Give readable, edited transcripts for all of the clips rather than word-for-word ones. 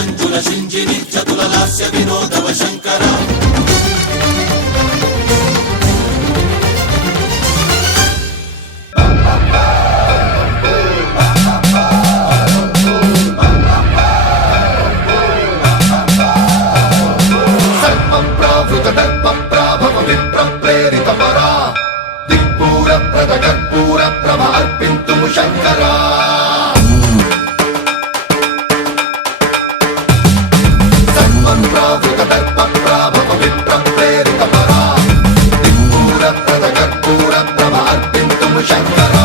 మంజుల శింజిని చతుల లాస్య వినోదవ శంకర శంకరా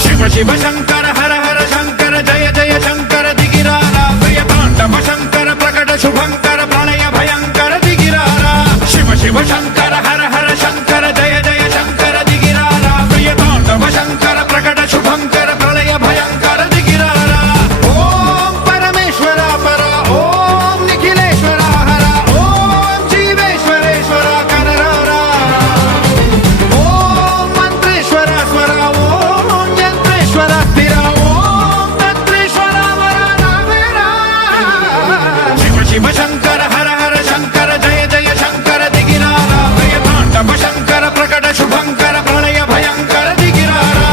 శివ శివ శంకర హర హర శంకర జయ జయ శంకర దిగిరారా ప్రియతాండవ శంకర ప్రకట శుభంకర ప్రళయ భయంకర దిగిరారా శివ శివ శంకర హర హర శంకర జయ జయ శంకర దిగిరారా ప్రియతాండవ శంకర ప్రకట శుభంకర ప్రళయ భయంకర దిగిరారా ఓం పరమేశ్వర పర ఓం నిఖిలేశ్వర హర ఓం జీవేశ్వరేశ్వర కరరారా ఓం మంత్రేశ్వర స్వర ఓం యంత్రేశ్వర స్థిర ఓం తంత్రేశ్వర వర రామేరా శివ శివ శంకర హర హర శంకర జయ జయ శంకర దిగిరారా ప్రియతాండవ శంకర ప్రకట శుభంకర ప్రళయ భయంకర దిగిరారా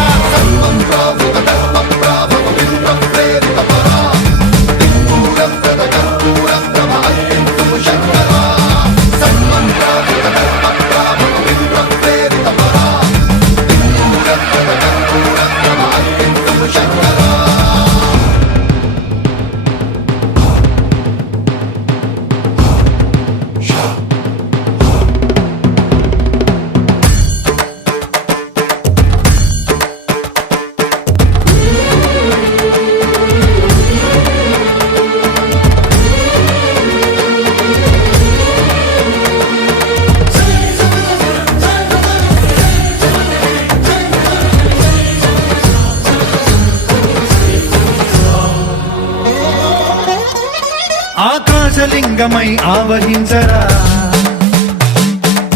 ఆకాశలింగమై ఆవహించరా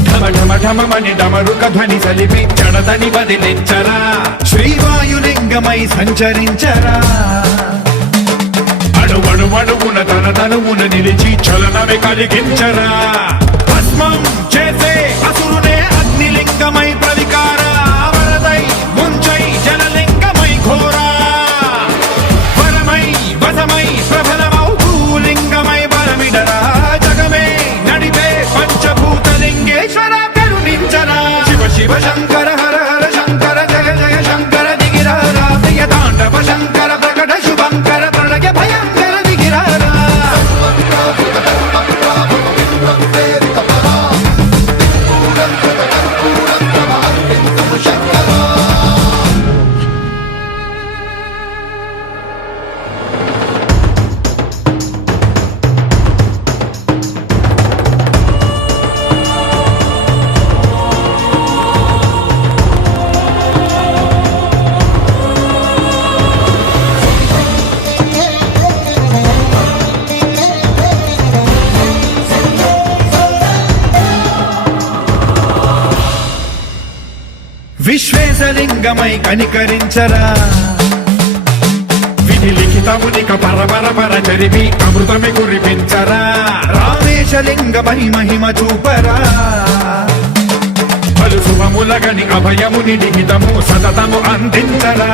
ఢమ ఢమ ఢమమని డమరుక ధ్వని సలిపి జడదని వదిలించరా శ్రీవాయులింగమై సంచరించరా అణువణువున తన తనువున నిలిచి చలనమే కలిగించరా భస్మం చేసే అసురునే అగ్నిలింగమై ప్రవికార వరదై ముంచై జలలింగమై ఘోరా వరమై వసమై ప్రబలమౌ భూలింగమై బలమిడరా జగమే నడిపే పంచభూతలింగేశ్వర కరుణించరా శివ శివ శంకర హర హర శంకర జయ జయ శంకర దిగిరారా ప్రియతాండవ శంకర ప్రకట శుభంకర ప్రళయ భయంకర దిగిరారా విశ్వేశలింగమై కనికరించరా విధి లిఖితమునిక పరపర చరివి అమృతమి కురిపించరా రామేశలింగమై మహిమ చూపరా పలు శుభములగని అభయముని నిహితము సతతము అందించరా